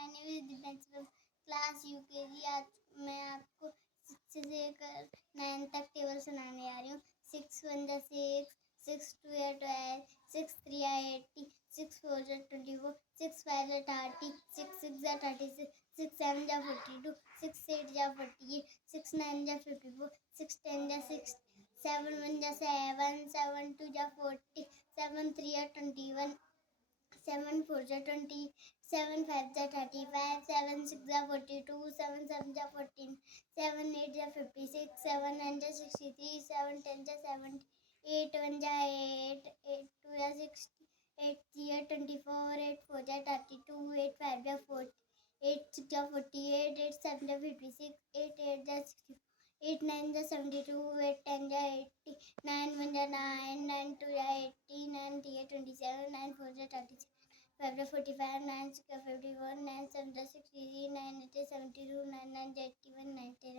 My name is Divyansh from class UKG. आज मैं आपको 6 से लेकर 9 तक टेबल सुनाने आ रही हूँ। 6 1 जा 6, 6 2 या 12, 6 3 या 80, 6 4 जा 24, 6 5 जा 30, 6 6 जा 36, 6 7 जा 42, 6 8 जा 48, 6 9 जा 54, 6 10 जा 60, 7 1 जा 7, 7 2 जा 40, 7 3 या 21, 7 4 जा 20, 7 5 जा 35, 7 6 जा 42, 7 7 जा 14, 7 8 जा 56, 7 9 जा 63, 7 10 जा 70, 8 1 जा 8, 8 2 जा 60, 8 3 या 24, 8 4 जा 32, 8 5 जा 40, 8 6 जा 48, 8 7 जा 56, 8 8 जा 64, 8 9 जा 72, 8 10 जा 80, 9 1 जा 9, 9 2 जा 80, 9 3 या 27, 9 4 जा 36, 5 जा 45, 9 6 जा 51, 9 7 जा 63, 9 8 जा 72, 9 9 जा 81, 9 10